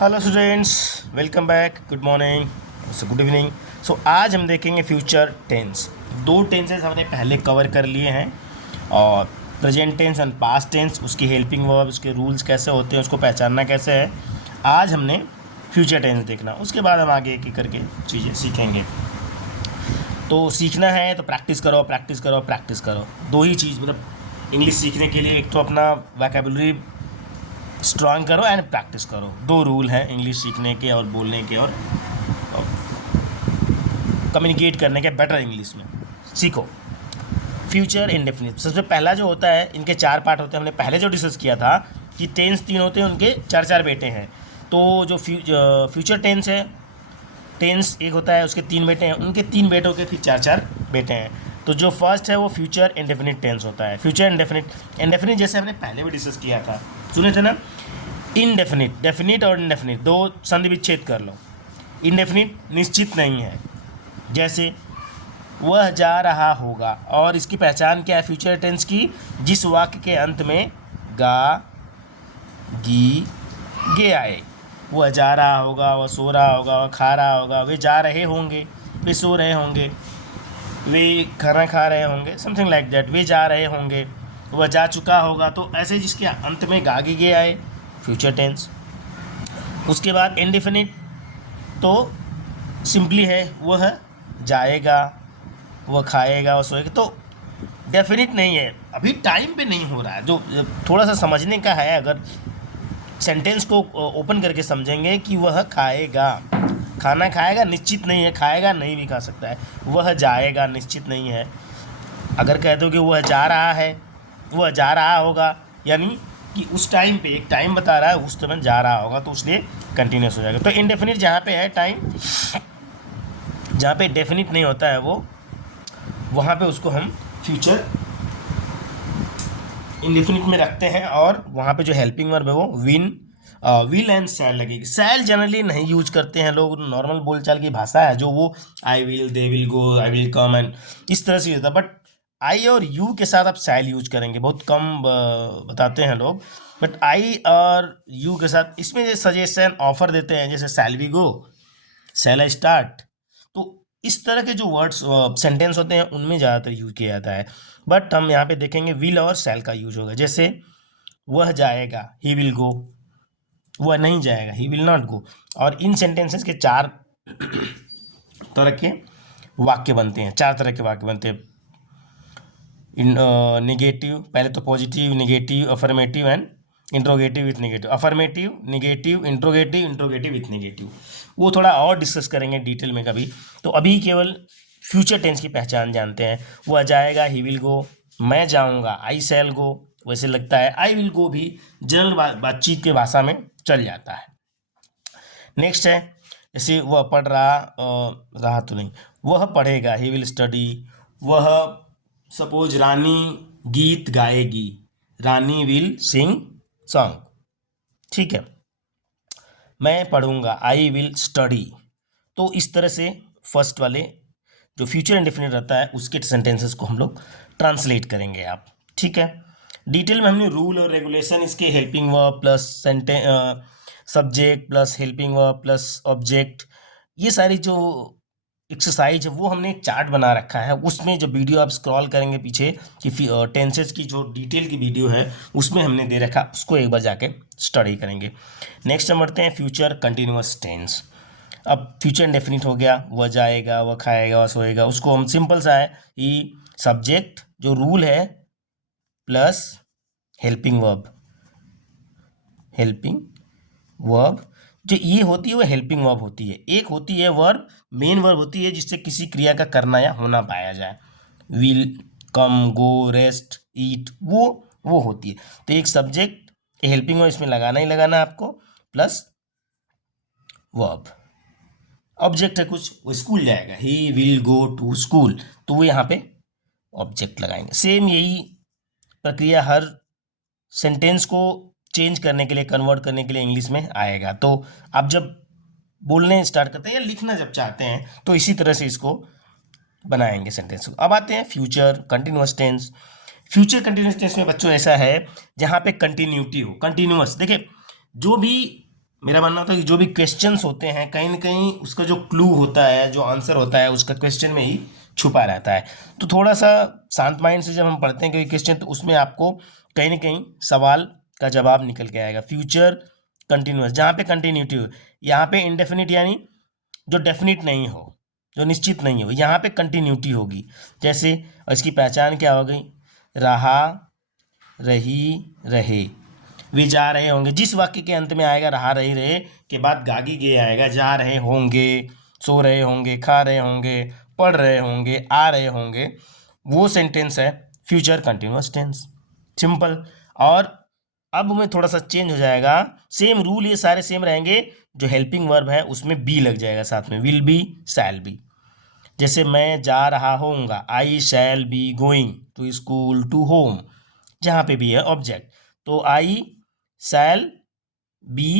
Hello students, welcome back, good morning, good evening. आज हम देखेंगे फ्यूचर टेंस। दो टेंसेस हमने पहले कवर कर लिए हैं और present tense and past tense, उसकी हेल्पिंग वर्ब, उसके रूल्स कैसे होते हैं, उसको पहचानना कैसे है। आज हमने फ्यूचर टेंस देखना, उसके बाद हम आगे एक एक करके चीज़ें सीखेंगे। तो सीखना है तो प्रैक्टिस करो प्रैक्टिस करो प्रैक्टिस करो। दो ही चीज़, मतलब इंग्लिश सीखने के लिए एक तो अपना वोकैबुलरी स्ट्रांग करो एंड प्रैक्टिस करो। दो रूल हैं इंग्लिश सीखने के और बोलने के और कम्युनिकेट करने के बेटर इंग्लिश में। सीखो फ्यूचर इंडेफिनिट। सबसे पहला जो होता है, इनके चार पार्ट होते हैं। हमने पहले जो डिस्कस किया था कि टेंस तीन होते हैं, उनके चार चार बेटे हैं। तो जो फ्यूचर टेंस है, टेंस एक होता है, उसके तीन बेटे हैं, उनके तीन बेटों के फिर चार चार बेटे हैं। तो जो फर्स्ट है वो फ्यूचर इंडेफिनिट टेंस होता है। फ्यूचर इंडेफिनिट जैसे हमने पहले भी डिस्कस किया था, सुने थे ना। इनडेफिनिट, डेफिनिट और इनडेफिनिट दो संधि विच्छेद कर लो। इनडेफिनिट निश्चित नहीं है, जैसे वह जा रहा होगा। और इसकी पहचान क्या है फ्यूचर टेंस की? जिस वाक्य के अंत में गा, गी, गे आए। वह जा रहा होगा, वह सो रहा होगा, वह खा रहा होगा, वे जा रहे होंगे, वे सो रहे होंगे, वे खाना खा रहे होंगे, समथिंग लाइक दैट। वे जा रहे होंगे, वह जा चुका होगा। तो ऐसे जिसके अंत में गा, गी, गे आए, फ्यूचर टेंस। उसके बाद इंडेफिनिट तो सिंपली है, वह जाएगा, वह खाएगा, वह सोएगा। तो डेफिनिट नहीं है, अभी टाइम पे नहीं हो रहा है। जो थोड़ा सा समझने का है, अगर सेंटेंस को ओपन करके समझेंगे कि वह खाएगा, खाना खाएगा निश्चित नहीं है, खाएगा नहीं भी खा सकता है। वह जाएगा निश्चित नहीं है। अगर कह दो कि वह जा रहा है, वह जा रहा होगा, यानी कि उस टाइम पे एक टाइम बता रहा है, उस समय जा रहा होगा, तो इसलिए कंटिन्यूस हो जाएगा। तो इनडेफिनिट जहाँ पे है टाइम, जहाँ पे डेफिनिट नहीं होता है वो, वहाँ पे उसको हम फ्यूचर इंडेफिनिट में रखते हैं। और वहाँ पे जो हेल्पिंग वर्ब है वो विल एंड शैल लगेगी। शैल जनरली नहीं यूज करते हैं लोग, नॉर्मल बोलचाल की भाषा है जो वो I will, they will go, I will come and इस तरह से होता है। बट आई और यू के साथ आप शैल यूज करेंगे, बहुत कम बताते हैं लोग। बट आई और यू के साथ इसमें जो सजेशन ऑफर देते हैं, जैसे shall we go, shell I start, तो इस तरह के जो वर्ड्स सेंटेंस होते हैं उनमें ज़्यादातर यूज किया जाता है। बट हम यहाँ पे देखेंगे विल और शैल का यूज होगा। जैसे वह जाएगा, ही विल गो, वह नहीं जाएगा, ही विल नॉट गो। और इन सेंटेंसेस के चार तरह के वाक्य बनते हैं, चार तरह के वाक्य बनते हैं। निगेटिव, पहले तो positive, negative, affirmative and interrogative with negative. Affirmative, negative, interrogative, interrogative with negative, वो थोड़ा और डिस्कस करेंगे डिटेल में कभी। तो अभी केवल फ्यूचर टेंस की पहचान जानते हैं। वह जाएगा, ही विल गो, मैं जाऊंगा, आई शैल गो। वैसे लगता है आई विल गो भी जनरल बातचीत के भाषा में चल जाता है। नेक्स्ट है, जैसे वह पढ़ रहा तो नहीं, वह पढ़ेगा, ही विल स्टडी। वह सपोज रानी गीत गाएगी, रानी विल सिंग सॉन्ग, ठीक है। मैं पढ़ूंगा, आई विल स्टडी। तो इस तरह से फर्स्ट वाले जो फ्यूचर इंडेफिनिट रहता है उसके सेंटेंसेस को हम लोग ट्रांसलेट करेंगे आप, ठीक है। डिटेल में हमने रूल और रेगुलेशन, इसके helping verb plus subject plus helping verb plus object, ये सारी जो एक्सरसाइज है वो हमने एक चार्ट बना रखा है। उसमें जो वीडियो आप स्क्रॉल करेंगे पीछे कि टेंसेस की जो डिटेल की वीडियो है उसमें हमने दे रखा, उसको एक बार जाके स्टडी करेंगे। नेक्स्ट हम बढ़ते हैं फ्यूचर कंटिन्यूअस टेंस। अब फ्यूचर इंडेफिनिट हो गया, वह जाएगा, वह खाएगा, वह सोएगा। उसको हम सिंपल सा है कि सब्जेक्ट जो रूल है plus helping verb, helping verb जो ये होती है वो हेल्पिंग वर्ब होती है। एक होती है वर्ब, मेन वर्ब होती है जिससे किसी क्रिया का करना या होना पाया जाए। विल, कम, गो, रेस्ट, ईट, वो होती है। तो एक सब्जेक्ट, हेल्पिंग वर्ब इसमें लगाना ही लगाना आपको, प्लस वर्ब। ऑब्जेक्ट है कुछ, वो स्कूल जाएगा, he will go to school, तो वो यहाँ पे ऑब्जेक्ट लगाएंगे। सेम यही प्रक्रिया हर सेंटेंस को चेंज करने के लिए, कन्वर्ट करने के लिए इंग्लिश में आएगा। तो आप जब बोलने स्टार्ट करते हैं या लिखना जब चाहते हैं तो इसी तरह से इसको बनाएंगे सेंटेंस को। अब आते हैं future continuous tense. Future continuous tense में बच्चों ऐसा है जहाँ पे कंटिन्यूटी हो, कंटिन्यूअस। देखिए जो भी मेरा मानना होता है कि जो भी क्वेश्चंस होते हैं कहीं ना कहीं उसका जो क्लू होता है, जो आंसर होता है, उसका क्वेश्चन में ही छुपा रहता है। तो थोड़ा सा शांत माइंड से जब हम पढ़ते हैं कोई क्वेश्चन, तो उसमें आपको कहीं ना कहीं सवाल का जवाब निकल के आएगा। फ्यूचर कंटिन्यूअस, जहाँ पे कंटिन्यूटी हो, यहाँ पे इंडेफिनिट यानी जो डेफिनिट नहीं हो, जो निश्चित नहीं हो, यहाँ पे कंटिन्यूटी होगी। जैसे इसकी पहचान क्या हो गई, रहा, रही, रहे। वे जा रहे होंगे, जिस वाक्य के अंत में आएगा रहा, रही, रहे के बाद गागी गे आएगा, जा रहे होंगे, सो रहे होंगे, खा रहे होंगे, पढ़ रहे होंगे, आ रहे होंगे, वो सेंटेंस है फ्यूचर कंटिन्यूअस टेंस। सिंपल। और अब में थोड़ा सा चेंज हो जाएगा, सेम रूल ये सारे सेम रहेंगे। जो हेल्पिंग वर्ब है उसमें बी लग जाएगा साथ में, विल बी, शैल बी। जैसे मैं जा रहा होऊंगा, I shall be going to school to home, जहाँ पे भी है ऑब्जेक्ट, तो आई शैल बी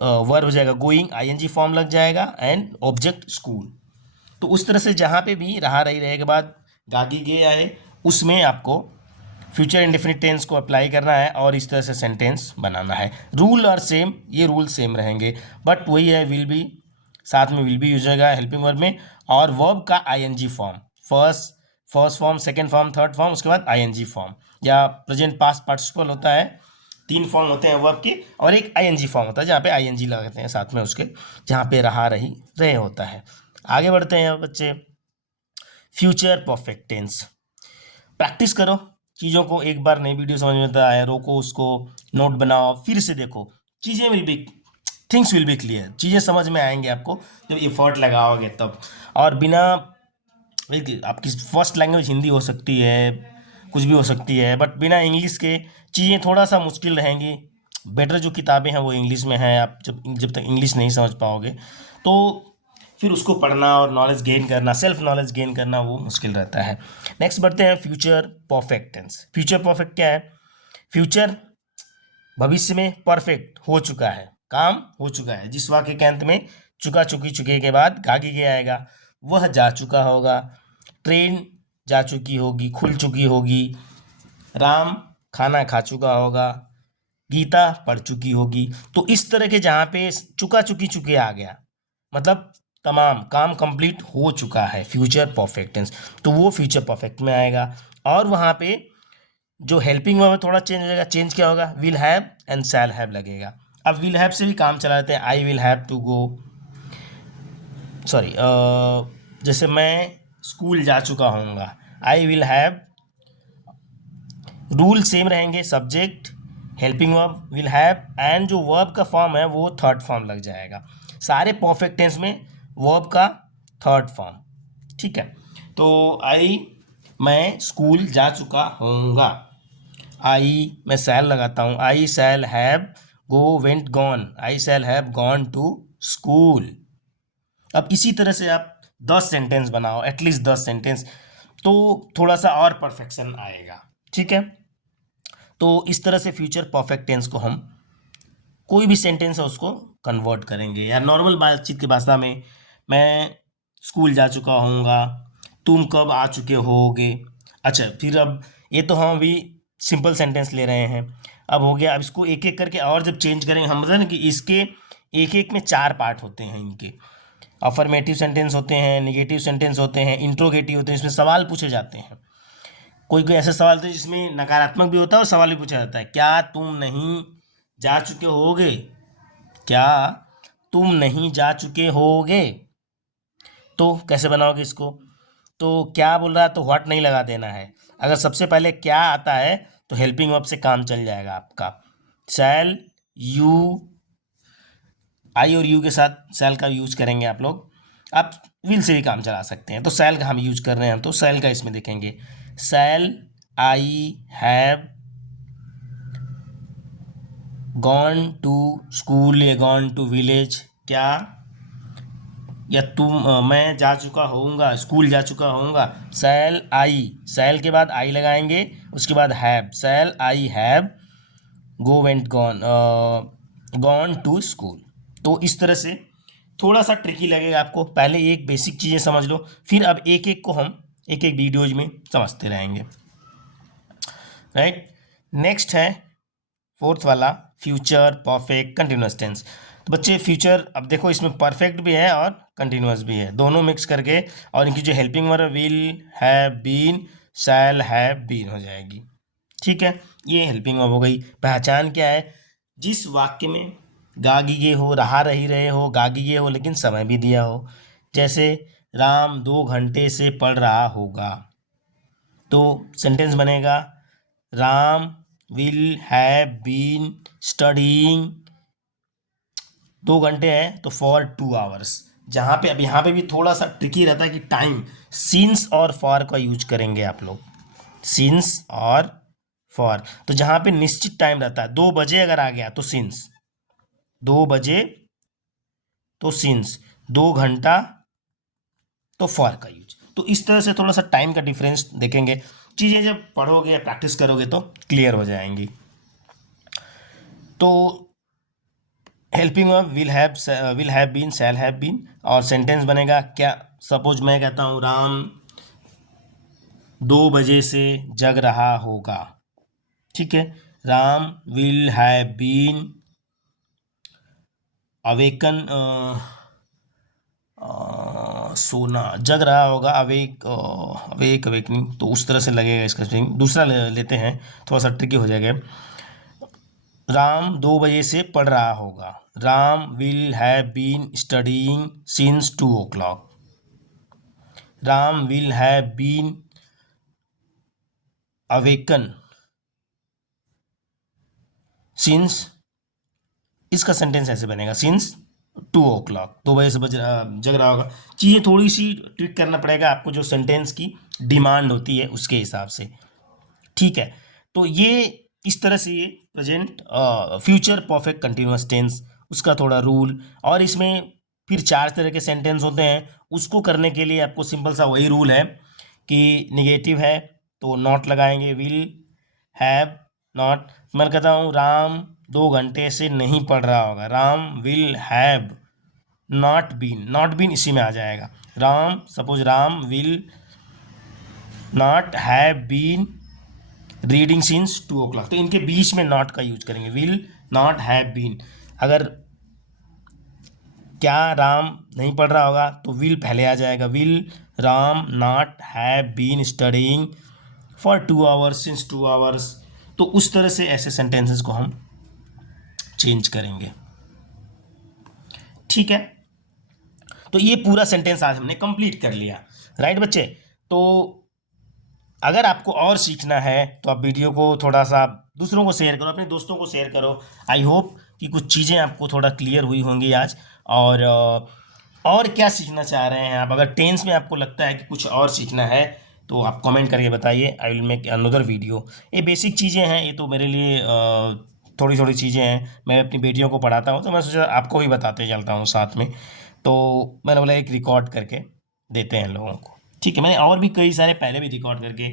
वर्ब हो जाएगा गोइंग, आईएनजी फॉर्म लग जाएगा, एंड ऑब्जेक्ट स्कूल। तो उस तरह से जहाँ पे भी रहा, रही, रहे के बाद गागी गे आए, उसमें आपको फ्यूचर इंडेफिनिट टेंस को अप्लाई करना है और इस तरह से सेंटेंस बनाना है। रूल और सेम, ये रूल सेम रहेंगे, बट वही है, विल बी साथ में विल बी यूज होगा हेल्पिंग वर्ब में, और वर्ब का ING form, first form, second form, third form, उसके बाद आईएनजी फॉर्म, या प्रेजेंट पास्ट पार्टिसिपल होता है। तीन फॉर्म होते हैं वर्ब के, और एक आईएनजी फॉर्म होता है जहाँ पे आईएनजी लगाते हैं साथ में उसके, जहाँ पे रहा, रही, रहे होता है। आगे बढ़ते हैं बच्चे, फ्यूचर परफेक्ट टेंस। प्रैक्टिस करो चीज़ों को, एक बार नई वीडियो समझ में आया, रोको उसको, नोट बनाओ, फिर से देखो, चीज़ें will be, things will be clear, चीज़ें समझ में आएंगे आपको जब एफर्ट लगाओगे तब। और बिना, आपकी फर्स्ट लैंग्वेज हिंदी हो सकती है, कुछ भी हो सकती है, बट बिना इंग्लिश के चीज़ें थोड़ा सा मुश्किल रहेंगी। बेटर जो किताबें हैं वो इंग्लिश में हैं, आप जब तक इंग्लिश नहीं समझ पाओगे तो फिर उसको पढ़ना और नॉलेज गेन करना, सेल्फ नॉलेज गेन करना, वो मुश्किल रहता है। नेक्स्ट बढ़ते हैं future perfect tense. Future perfect क्या है, फ्यूचर भविष्य में परफेक्ट हो चुका है, काम हो चुका है, जिस वाक्य के अंत में चुका, चुकी, चुके के बाद गागी के आएगा, वह जा चुका होगा, ट्रेन जा चुकी होगी, खुल चुकी होगी, राम खाना खा चुका होगा, गीता पढ़ चुकी होगी। तो इस तरह के जहाँ पे चुका, चुकी, चुके आ गया, मतलब तमाम काम कंप्लीट हो चुका है, फ्यूचर परफेक्ट टेंस, तो वो फ्यूचर परफेक्ट में आएगा। और वहाँ पे जो हेल्पिंग वर्ब थोड़ा चेंज हो जाएगा, चेंज क्या होगा, will have and shall have लगेगा। अब विल हैव से भी काम चला लेते हैं, I will have to go, sorry, जैसे मैं स्कूल जा चुका होऊंगा, I will have, rule same रहेंगे, subject, helping verb, will have, and जो वर्ब का फॉर्म है वो थर्ड फॉर्म लग जाएगा। सारे परफेक्ट टेंस में वर्ब का थर्ड फॉर्म, ठीक है। तो आई, मैं स्कूल जा चुका होऊंगा, आई मैं शैल लगाता हूँ, I shall have go went gone, I shall have gone to school. अब इसी तरह से आप 10 सेंटेंस बनाओ, एटलीस्ट 10 सेंटेंस, तो थोड़ा सा और परफेक्शन आएगा, ठीक है। तो इस तरह से फ्यूचर परफेक्ट टेंस को हम, कोई भी सेंटेंस है उसको कन्वर्ट करेंगे। या नॉर्मल बातचीत की भाषा में, मैं स्कूल जा चुका होऊंगा, तुम कब आ चुके होगे। अच्छा, फिर अब ये तो हम अभी सिंपल सेंटेंस ले रहे हैं, अब हो गया। अब इसको एक एक करके और जब चेंज करेंगे, हम बताए ना कि इसके एक एक में 4 पार्ट होते हैं इनके। अफर्मेटिव सेंटेंस होते हैं, निगेटिव सेंटेंस होते हैं, इंट्रोगेटिव होते हैं, इसमें सवाल पूछे जाते हैं। कोई कोई ऐसे सवाल होते हैं जिसमें नकारात्मक भी होता है और सवाल भी पूछा जाता है, क्या तुम नहीं जा चुके होगे, क्या तुम नहीं जा चुके होगे। तो कैसे बनाओगे इसको, तो क्या बोल रहा है तो व्हाट नहीं लगा देना है। अगर सबसे पहले क्या आता है तो हेल्पिंग वर्ब से काम चल जाएगा आपका। शैल, यू, आई और यू के साथ शैल का यूज करेंगे आप लोग। आप विल से भी काम चला सकते हैं, तो शैल का हम यूज कर रहे हैं, तो शैल का इसमें देखेंगे। Shall I have gone to school या गॉन टू विलेज, क्या, या मैं जा चुका होऊंगा, स्कूल जा चुका होऊंगा। शैल आई, शैल के बाद आई लगाएंगे, उसके बाद have, shall I have go went gone, gone to school. तो इस तरह से थोड़ा सा ट्रिकी लगेगा आपको, पहले एक बेसिक चीज़ें समझ लो, फिर अब एक एक को हम एक एक वीडियोज में समझते रहेंगे, राइट। नेक्स्ट है फोर्थ वाला, फ्यूचर परफेक्ट कंटिन्यूस टेंस। तो बच्चे फ्यूचर, अब देखो इसमें परफेक्ट भी है और कंटिन्यूस भी है, दोनों मिक्स करके, और इनकी जो helping verb will, have been, shall have been हो जाएगी। ठीक है, ये हेल्पिंग वर्ब हो गई। पहचान क्या है? जिस वाक्य में गागीगे हो, रहा रही रहे हो, गागीगे हो लेकिन समय भी दिया हो। जैसे राम 2 घंटे से पढ़ रहा होगा, तो सेंटेंस बनेगा Ram will have been studying, 2 घंटे है तो फॉर 2 आवर्स। जहाँ पे अब यहाँ पे भी थोड़ा सा ट्रिकी रहता है कि टाइम, सिंस और फॉर का यूज करेंगे आप लोग, सिंस और फॉर। तो जहाँ पे निश्चित टाइम रहता है, 2 बजे अगर आ गया तो सिंस, 2 बजे तो सिंस, 2 घंटा तो फॉर का यूज। तो इस तरह से थोड़ा सा टाइम का डिफरेंस देखेंगे, चीज़ें जब पढ़ोगे या प्रैक्टिस करोगे तो क्लियर हो जाएंगी। तो helping verb will have been, shall have been, और सेंटेंस बनेगा क्या? सपोज मैं कहता हूँ राम 2 बजे से जग रहा होगा, ठीक है, Ram will have been awaken, सोना, जग रहा होगा, अवेकनिंग, तो उस तरह से लगेगा इसका स्पेलिंग। दूसरा लेते हैं, थोड़ा सा ट्रिकी हो जाएगा। राम 2 बजे से पढ़ रहा होगा, Ram will have been studying since 2 o'clock, Ram will have been awaken since, इसका सेंटेंस ऐसे बनेगा सिंस 2 o'clock, 2 बजे से जग रहा होगा। चीज़ें थोड़ी सी ट्विक करना पड़ेगा आपको, जो सेंटेंस की डिमांड होती है उसके हिसाब से। ठीक है, तो ये इस तरह से ये present future perfect continuous tense, उसका थोड़ा रूल। और इसमें फिर 4 तरह के सेंटेंस होते हैं, उसको करने के लिए आपको सिंपल सा वही रूल है कि निगेटिव है तो नॉट लगाएंगे, विल हैव नॉट। मैं कहता हूँ राम 2 घंटे से नहीं पढ़ रहा होगा, Ram will have not been, not been इसी में आ जाएगा। Ram, suppose Ram will not have been reading since 2 o'clock, तो इनके बीच में नॉट का यूज करेंगे, विल नॉट हैव बीन। अगर क्या राम नहीं पढ़ रहा होगा तो विल पहले आ जाएगा, will Ram not have been studying for 2 hours since 2 hours। तो उस तरह से ऐसे सेंटेंसेस को हम चेंज करेंगे। ठीक है, तो ये पूरा सेंटेंस आज हमने कंप्लीट कर लिया, राइट बच्चे। तो अगर आपको और सीखना है तो आप वीडियो को थोड़ा सा दूसरों को शेयर करो, अपने दोस्तों को शेयर करो। आई होप कि कुछ चीज़ें आपको थोड़ा क्लियर हुई होंगी आज। और क्या सीखना चाह रहे हैं आप? अगर टेंस में आपको लगता है कि कुछ और सीखना है तो आप कमेंट करके बताइए, I will make another video. ये बेसिक चीज़ें हैं, ये तो मेरे लिए थोड़ी थोड़ी चीज़ें हैं, मैं अपनी बेटियों को पढ़ाता हूँ तो मैं सोचा आपको भी बताते चलता हूँ साथ में। तो मैंने बोला एक रिकॉर्ड करके देते हैं लोगों को। ठीक है, मैंने और भी कई सारे पहले भी रिकॉर्ड करके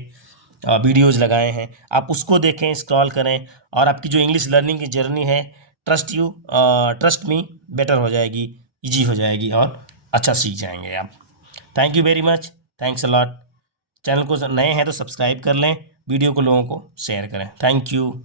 वीडियोज़ लगाए हैं, आप उसको देखें, स्क्रॉल करें, और आपकी जो इंग्लिश लर्निंग की जर्नी है, ट्रस्ट मी, बेटर हो जाएगी, इजी हो जाएगी और अच्छा सीख जाएंगे आप। Thank you very much, thanks a lot. Channel को नए हैं तो सब्सक्राइब कर लें, वीडियो को लोगों को शेयर करें। Thank you.